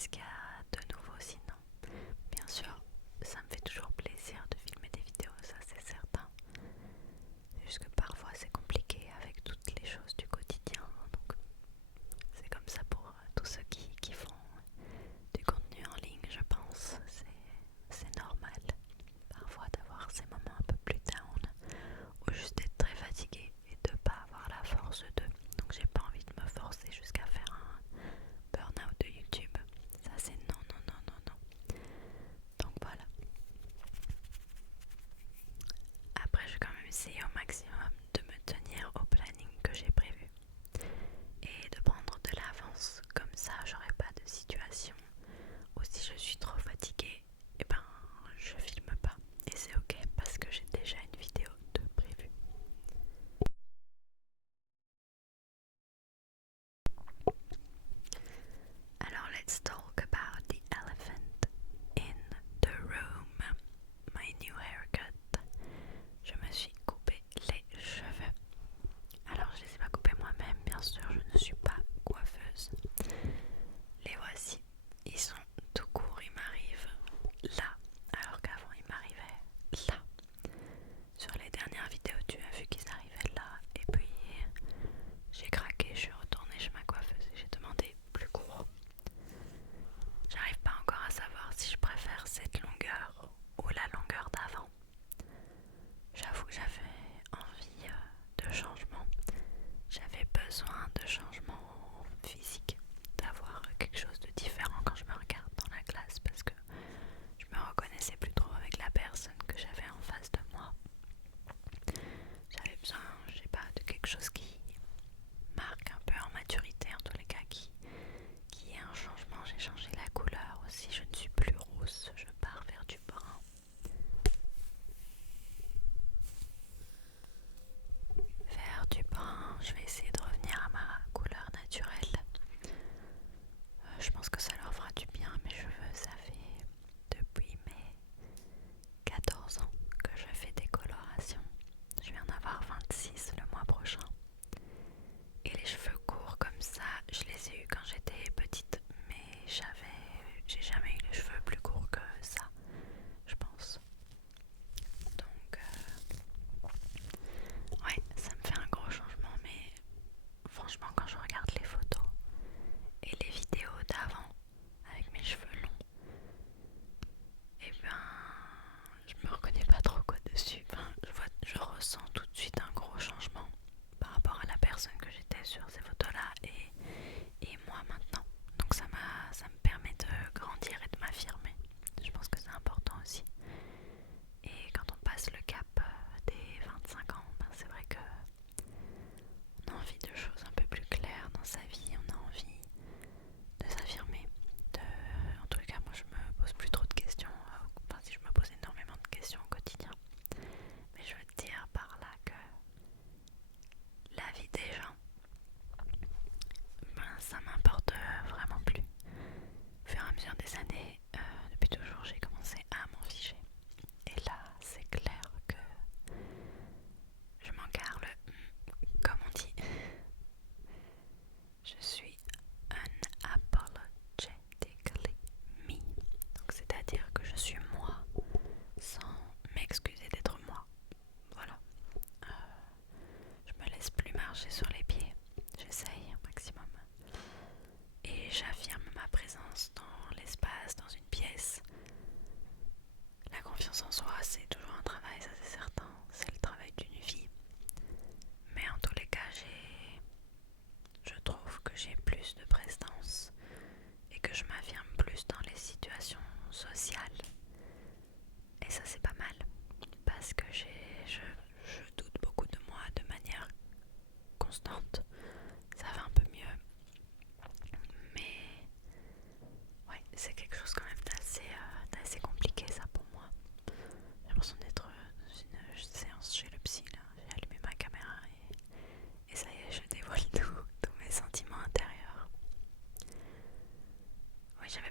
qu'est-ce qu'il y a de nouveau sinon? Bien sûr, ça me fait toujours plaisir de filmer des vidéos, ça c'est certain. C'est juste que parfois c'est compliqué avec toutes les choses du quotidien. Donc c'est comme ça pour tous ceux qui font du contenu en ligne, je pense. C'est normal parfois d'avoir ces moments un peu plus down ou juste d'être très fatigué et de pas avoir la force de. Donc j'ai pas envie de me forcer jusqu'à faire un burn-out de YouTube. Ça c'est non, non, non, non, non. Donc voilà. Après je vais quand même essayer au maximum de me tenir au planning que j'ai prévu et de prendre de l'avance. Comme ça j'aurai pas de situation où si je suis trop fatiguée, et ben je filme pas. Et c'est ok parce que j'ai déjà une vidéo de prévue. Alors let's talk about the elephant in the room. My new haircut. Je me suis coupé les cheveux. Alors je les ai pas coupés moi-même, bien sûr, je ne suis pas coiffeuse. Les voici. Ils sont tout courts, ils m'arrivent là, alors qu'avant ils m'arrivaient là. Sur les dernières vidéos, tu as vu qu'ils arrivaient là, et puis j'ai craqué, je suis retournée chez ma coiffeuse et j'ai demandé plus court. J'arrive pas encore à savoir si je préfère cette longueur ou la longueur d'avant. J'avoue que j'avais envie de changement. J'avais besoin de changement physique, d'avoir quelque chose de différent quand je me regarde dans la glace parce que je me reconnaissais plus trop avec la personne que j'avais en face de moi. J'avais besoin, je sais pas, de quelque chose qui marque un peu en maturité, en tous les cas, qui est un changement. J'ai changé la couleur aussi, je ne suis plus rousse, je pars vers du brun. Vers du brun, je vais essayer de revenir à ma couleur naturelle. Je pense que ça leur fera du bien. Mes cheveux, ça fait depuis mes 14 ans que je fais des colorations. Je vais en avoir 26 le mois prochain. Et les cheveux courts comme ça, je les ai eus quand j'étais petite, mais j'ai jamais eu les cheveux plus courts que ça, je pense. Donc, ouais, ça me fait un gros changement, mais franchement, quand je regarde les photos et les vidéos d'avant avec mes cheveux longs, et ben, je me reconnais pas trop quoi dessus. Enfin, je ressens tout de suite un gros changement par rapport à la personne que j'étais sur ces photos-là et moi maintenant. Donc ça me permet de grandir et de m'affirmer. Je pense que c'est important aussi. Et quand on passe le cap des 25 ans, ben c'est vrai que on a envie de choses un peu plus claires dans sa vie. On a envie de s'affirmer. En tous les cas, moi je me pose plus trop de questions. Enfin, si je me pose énormément de questions au quotidien. Mais je veux te dire par là que la vie des gens, ben, ça m'importe vraiment plus. Au fur et à mesure des années, depuis toujours, j'ai commencé à m'en ficher. Et là, c'est clair que je m'en garde, comme on dit. Je suis unapologetically me. Donc c'est-à-dire que je suis moi sans m'excuser d'être moi. Voilà. Je me laisse plus marcher sur les pieds. J'essaye au maximum. Et j'affirme ma présence dans l'espace, dans une pièce. La confiance en soi, c'est toujours un travail, ça c'est certain. C'est le travail d'une vie. Mais en tous les cas, je trouve que j'ai plus de prestance et que je m'affirme plus dans les situations sociales. Et ça c'est pas mal parce que je doute beaucoup de moi de manière constante. Ça va un peu mieux. Mais ouais, c'est quelque chose quand même d'assez compliqué ça pour moi. J'ai l'impression d'être dans une séance chez le psy là. J'ai allumé ma caméra et ça y est, je dévoile tous mes sentiments intérieurs. Oui, j'avais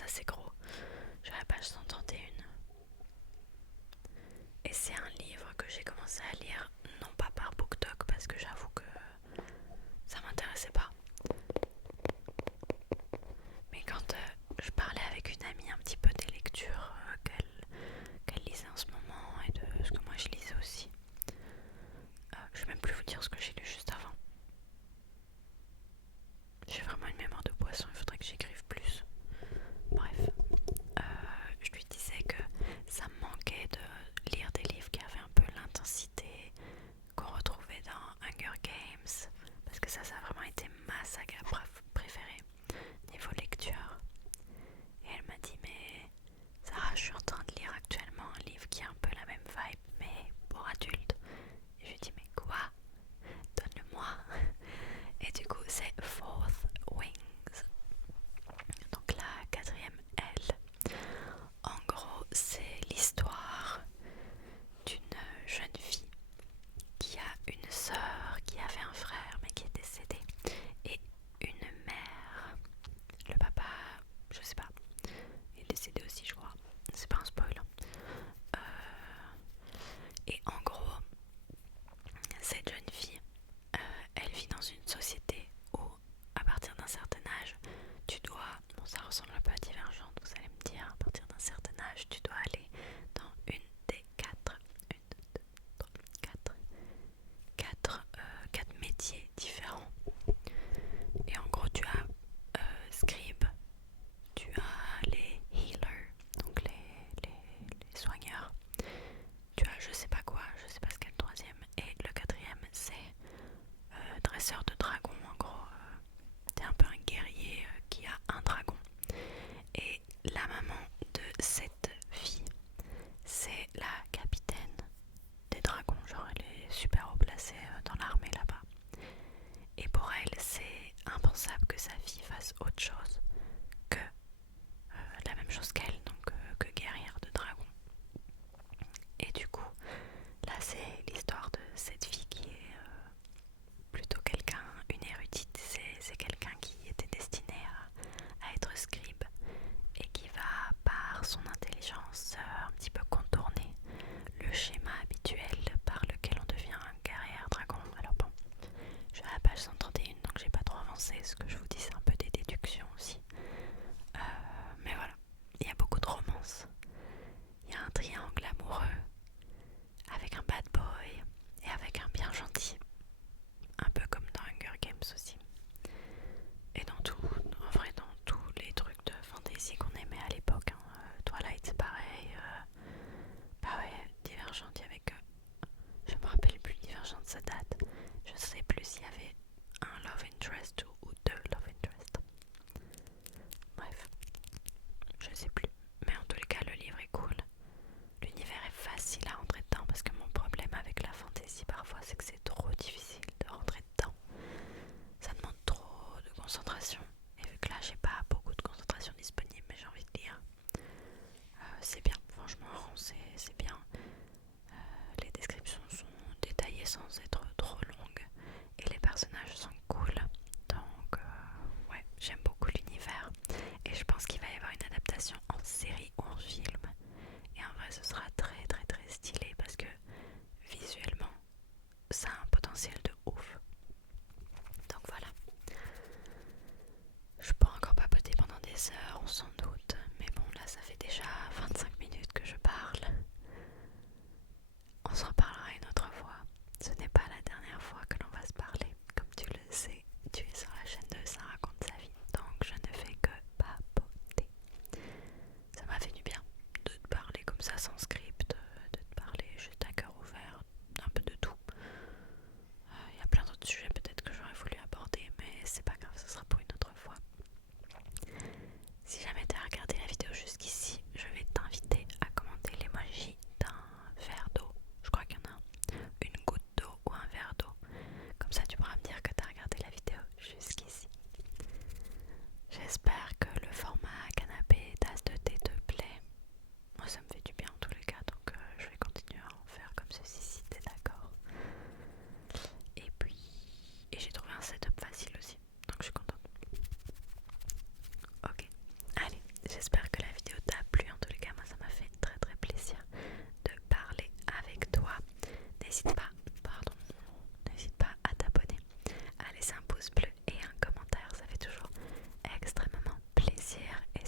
commence assez gros. Je suis à la page 131. Et c'est un livre que j'ai commencé à lire, non pas par BookTok, parce que j'avoue que ça m'intéressait pas. Mais quand je parlais avec une amie un petit peu des lectures qu'elle lisait en ce moment et de ce que moi je lisais aussi, je vais même plus vous dire ce que j'ai lu juste avant. J'ai vraiment une mémoire de poisson, il faudrait que j'écrive plus. Bref, je lui disais que ça me manquait de lire des livres qui avaient un peu l'intensité qu'on retrouvait dans Hunger Games, parce que ça a vraiment été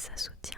ça soutient